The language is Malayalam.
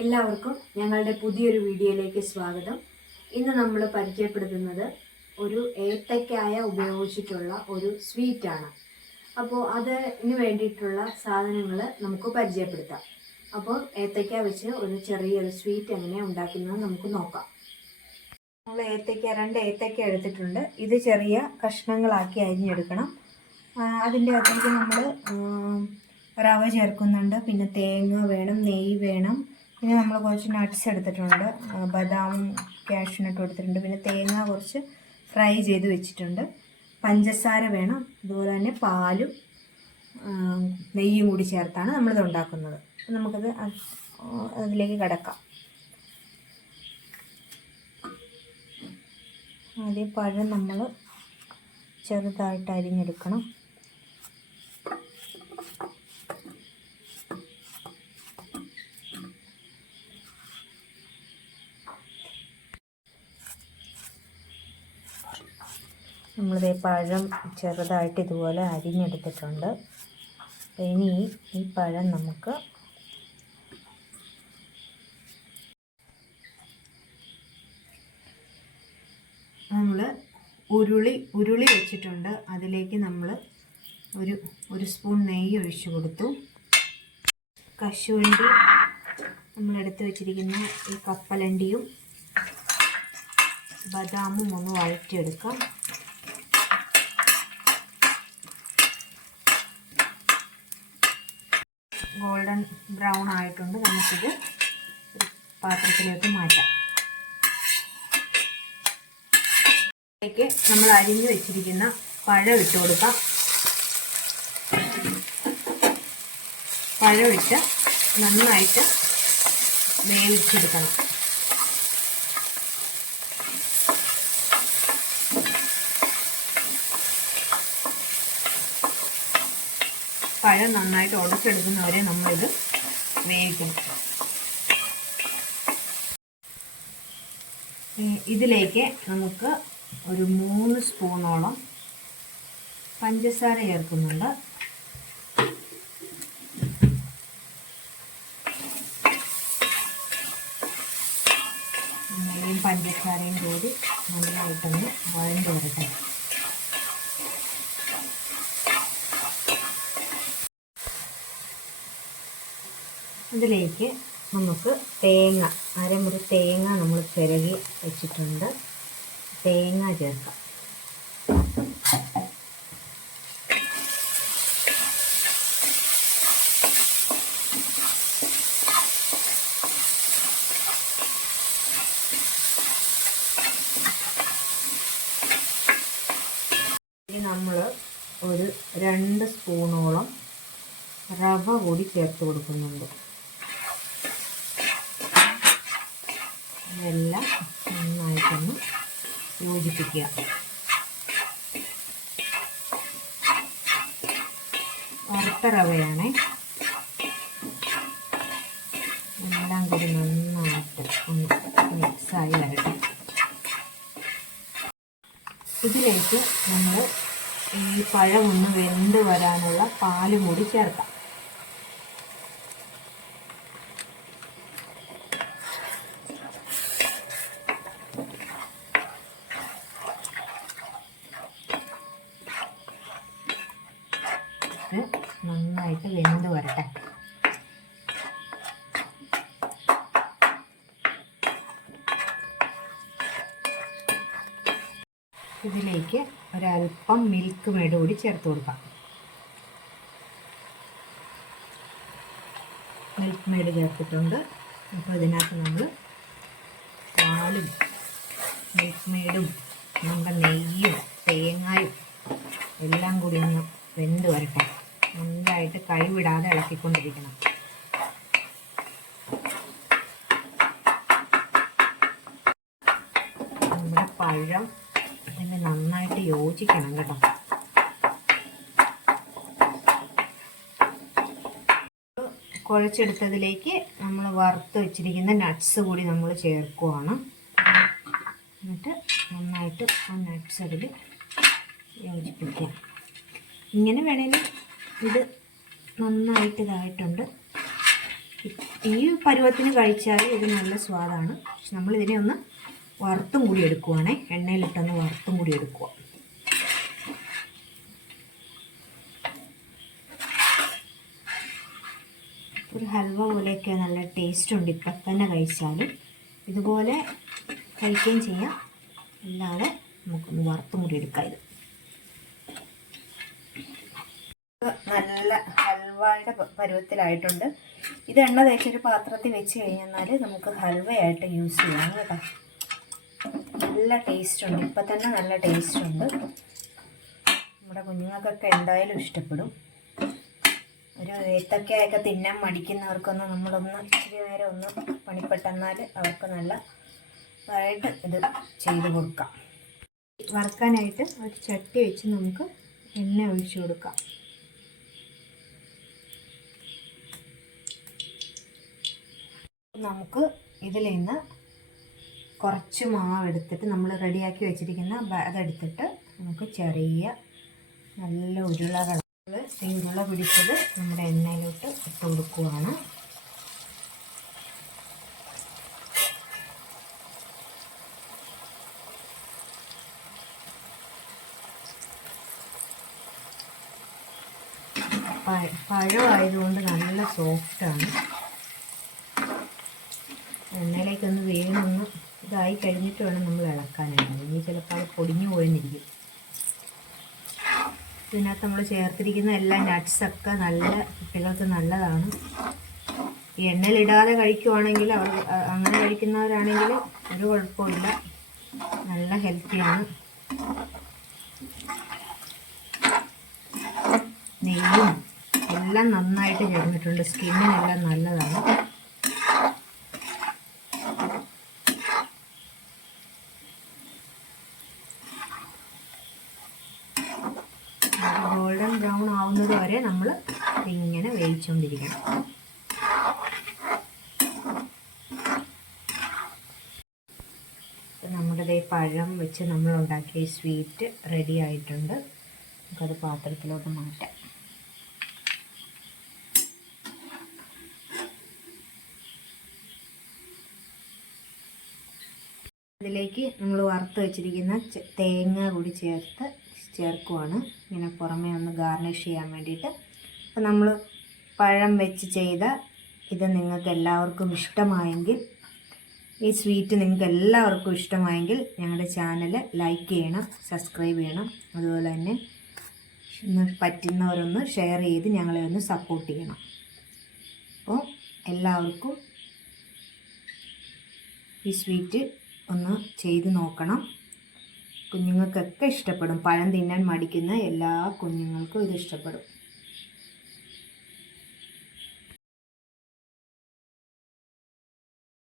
എല്ലാവർക്കും ഞങ്ങളുടെ പുതിയൊരു വീഡിയോയിലേക്ക് സ്വാഗതം. ഇന്ന് നമ്മൾ പരിചയപ്പെടുത്തുന്നത് ഒരു ഏത്തക്കായ ഉപയോഗിച്ചിട്ടുള്ള ഒരു സ്വീറ്റാണ് അപ്പോൾ അതിന് വേണ്ടിയിട്ടുള്ള സാധനങ്ങൾ നമുക്ക് പരിചയപ്പെടുത്താം. അപ്പോൾ ഏത്തക്ക വെച്ച് ഒരു ചെറിയൊരു സ്വീറ്റ് എങ്ങനെ ഉണ്ടാക്കുന്നത് നമുക്ക് നോക്കാം. നമ്മൾ ഏത്തക്ക രണ്ട് ഏത്തക്ക എടുത്തിട്ടുണ്ട്. ഇത് ചെറിയ കഷ്ണങ്ങളാക്കി അരിഞ്ഞെടുക്കണം. അതിന്റെ അകത്തേക്ക് നമ്മൾ റവ ചേർക്കുന്നുണ്ട്. പിന്നെ തേങ്ങ വേണം നെയ്യ് വേണം. പിന്നെ നമ്മൾ കുറച്ച് നട്ട്സ് എടുത്തിട്ടുണ്ട്. ബദാമും കാഷ്യൂനട്ടും എടുത്തിട്ടുണ്ട്. പിന്നെ തേങ്ങ കുറച്ച് ഫ്രൈ ചെയ്ത് വെച്ചിട്ടുണ്ട്. പഞ്ചസാര വേണം. അതുപോലെ തന്നെ പാലും നെയ്യും കൂടി ചേർത്താണ് നമ്മളിത് ഉണ്ടാക്കുന്നത്. നമുക്കത് അതിലേക്ക് കിടക്കാം. ആദ്യം പഴം നമ്മൾ ചെറുതായിട്ട് അരിഞ്ഞെടുക്കണം. നമ്മളിതേ പഴം ചെറുതായിട്ട് ഇതുപോലെ അരിഞ്ഞെടുത്തിട്ടുണ്ട്. ഇനി ഈ പഴം നമുക്ക് നമ്മൾ ഉരുളി ഉരുളി വെച്ചിട്ടുണ്ട്. അതിലേക്ക് നമ്മൾ ഒരു ഒരു സ്പൂൺ നെയ്യ് ഒഴിച്ചു കൊടുത്തു. കശുവണ്ടി നമ്മളെടുത്ത് വെച്ചിരിക്കുന്ന ഈ കപ്പലണ്ടിയും ബദാമും ഒന്ന് വഴറ്റിയെടുക്കാം. ഗോൾഡൻ ബ്രൗൺ ആയിട്ടുണ്ട്. നമുക്കിത് പാത്രത്തിലേക്ക് മാറ്റാം. ഇതിലേക്ക് നമ്മൾ അരിഞ്ഞു വെച്ചിരിക്കുന്ന പഴം ഇട്ട് കൊടുക്കാം. പഴം ഇട്ട് നന്നായിട്ട് വേവിച്ചെടുക്കണം. പഴം നന്നായിട്ട് ഉടച്ചെടുക്കുന്നവരെ നമ്മളിത് വേവിക്കണം ഈ- ഇതിലേക്ക് നമുക്ക് ഒരു മൂന്ന് സ്പൂണോളം പഞ്ചസാര ചേർക്കുന്നുണ്ട്. പഞ്ചസാരയും കൂടി നന്നായിട്ടൊന്ന് വഴണ്ടു വരട്ടെ അതിലേക്ക് നമുക്ക് തേങ്ങ അരമുറി തേങ്ങ നമ്മൾ ചിരകി വെച്ചിട്ടുണ്ട്. തേങ്ങ ചേർക്കാം. നമ്മൾ ഒരു രണ്ട് സ്പൂണോളം റവ കൂടി ചേർത്ത് കൊടുക്കുന്നുണ്ട്. ഇതെല്ലാം നന്നായിട്ടൊന്ന് യോജിപ്പിക്കുക. വറുത്ത റവയാണേ. എല്ലാം കൂടി നന്നായിട്ട് ഒന്ന് മിക്സായി വരട്ടെ. ഇതിലേക്ക് നമ്മൾ ഈ പഴം ഒന്ന് വെന്ത് വരാനുള്ള പാലും കൂടി ചേർക്കാം. ഇത് നന്നായിട്ട് വെന്ത് വരട്ടെ. ഇതിലേക്ക് ഒരല്പം മിൽക്ക് മേട് കൂടി ചേർത്ത് കൊടുക്കാം. മിൽക്ക് മേഡ് ചേർത്തിട്ടുണ്ട്. അപ്പോൾ ഇതിനകത്ത് നമ്മൾ പാലും മിൽക്ക് മേഡും നമ്മുടെ നെയ്യും തേങ്ങായും എല്ലാം കൂടി ഒന്ന് വെന്ത് വരട്ടെ. നന്നായിട്ട് കൈവിടാതെ ഇളക്കിക്കൊണ്ടിരിക്കണം നമ്മുടെ പഴം ഇതിന് നന്നായിട്ട് യോജിക്കണം കേട്ടോ. കുഴച്ചെടുത്തതിലേക്ക് നമ്മൾ വറുത്ത് വെച്ചിരിക്കുന്ന നട്ട്സ് കൂടി നമ്മൾ ചേർക്കുവാണ്. എന്നിട്ട് നന്നായിട്ട് ആ നട്ട്സ് അതിൽ യോജിപ്പിക്കുക. ഇങ്ങനെ വേണേലും ഇത് നന്നായിട്ട് ഇതായിട്ടുണ്ട്. ഈ പരുവത്തിന് കഴിച്ചാൽ ഇത് നല്ല സ്വാദാണ്. പക്ഷെ നമ്മൾ ഇതിനെ ഒന്ന് വറുത്തും കൂടി എടുക്കുവാണേ. എണ്ണയിലിട്ടൊന്ന് വറുത്തും കൂടി എടുക്കുക. ഒരു ഹൽവ പോലെയൊക്കെ നല്ല ടേസ്റ്റ് ഉണ്ട്. ഇപ്പം തന്നെ കഴിച്ചാൽ ഇതുപോലെ കഴിക്കുകയും ചെയ്യാം. അല്ലാതെ നമുക്കൊന്ന് വറുത്തും കൂടി എടുക്കാം ഇത്. നല്ല ഹൽവയുടെ പരുവത്തിലായിട്ടുണ്ട്. ഇത് എണ്ണ തേച്ചൊരു പാത്രത്തിൽ വെച്ച് കഴിഞ്ഞാൽ നമുക്ക് ഹൽവയായിട്ട് യൂസ് ചെയ്യാം കേട്ടോ. നല്ല ടേസ്റ്റ് ഉണ്ട്. ഇപ്പം തന്നെ നല്ല ടേസ്റ്റ് ഉണ്ട്. നമ്മുടെ കുഞ്ഞുങ്ങൾക്കൊക്കെ എന്തായാലും ഇഷ്ടപ്പെടും. ഒരു ഏത്തക്കയൊക്കെ തിന്നാൻ മടിക്കുന്നവർക്കൊന്ന് നമ്മളൊന്ന് ഇച്ചിരി നേരം ഒന്ന് പണിപ്പെട്ടെന്നാൽ അവർക്ക് നല്ല ഇതായിട്ട് ഇത് ചെയ്ത് കൊടുക്കാം. വറുക്കാനായിട്ട് ഒരു ചട്ടി വെച്ച് നമുക്ക് എണ്ണ ഒഴിച്ചു കൊടുക്കാം. നമുക്ക് ഇതിൽ നിന്ന് കുറച്ച് മാവ് എടുത്തിട്ട് നമ്മൾ റെഡിയാക്കി വെച്ചിരിക്കുന്ന അതെടുത്തിട്ട് നമുക്ക് ചെറിയ നല്ല ഉരുളകൾ തീരുള പിടിച്ചത് നമ്മുടെ എണ്ണയിലോട്ട് ഇട്ട് കൊടുക്കുവാണ്. പഴ- പഴമായതുകൊണ്ട് നല്ല സോഫ്റ്റാണ്. എണ്ണയിലേക്കൊന്ന് വേണമെന്ന് ഇതായി കഴിഞ്ഞിട്ട് വേണം നമ്മൾ ഇളക്കാനായിട്ട്. ഇനി ചിലപ്പോൾ അത് പൊടിഞ്ഞു പോയെന്നിരിക്കും. ഇതിനകത്ത് നമ്മൾ ചേർത്തിരിക്കുന്ന എല്ലാ നട്ട്സൊക്കെ നല്ല കുട്ടികൾക്ക് നല്ലതാണ്. എണ്ണയിലിടാതെ കഴിക്കുവാണെങ്കിൽ അവർ അങ്ങനെ കഴിക്കുന്നവരാണെങ്കിൽ ഒരു കുഴപ്പമില്ല നല്ല ഹെൽത്തിയാണ്. നെയ്യും എല്ലാം നന്നായിട്ട് ചേർന്നിട്ടുണ്ട്. സ്കിന്നിനെല്ലാം നല്ലതാണ് ഗോൾഡൻ ബ്രൗൺ ആവുന്നത് വരെ നമ്മൾ ഇങ്ങനെ വേവിച്ചുകൊണ്ടിരിക്കണം നമ്മുടെ പഴം വെച്ച് നമ്മൾ ഉണ്ടാക്കിയ സ്വീറ്റ് റെഡി ആയിട്ടുണ്ട്. നമുക്കത് പാത്രത്തിലോട്ട് മാറ്റാം. ഇതിലേക്ക് നമ്മൾ വറുത്ത് വെച്ചിരിക്കുന്ന തേങ്ങ കൂടി ചേർത്ത് ചേർക്കുവാണ്. ഇങ്ങനെ പുറമേ ഒന്ന് ഗാർണിഷ് ചെയ്യാൻ വേണ്ടിയിട്ട്. അപ്പോൾ നമ്മൾ പഴം വെച്ച് ചെയ്ത ഇത് നിങ്ങൾക്ക് എല്ലാവർക്കും ഇഷ്ടമായെങ്കിൽ ഈ സ്വീറ്റ് നിങ്ങൾക്ക് എല്ലാവർക്കും ഇഷ്ടമായെങ്കിൽ ഞങ്ങളുടെ ചാനൽ ലൈക്ക് ചെയ്യണം സബ്സ്ക്രൈബ് ചെയ്യണം. അതുപോലെ തന്നെ ഒന്ന് പറ്റുന്നവരൊന്ന് ഷെയർ ചെയ്ത് ഞങ്ങളെ ഒന്ന് സപ്പോർട്ട് ചെയ്യണം. അപ്പോൾ എല്ലാവർക്കും ഈ സ്വീറ്റ് ഒന്ന് ചെയ്ത് നോക്കണം. കുഞ്ഞുങ്ങൾക്കൊക്കെ ഇഷ്ടപ്പെടും. പഴം തിന്നാൻ മടിക്കുന്ന എല്ലാ കുഞ്ഞുങ്ങൾക്കും ഇത് ഇഷ്ടപ്പെടും.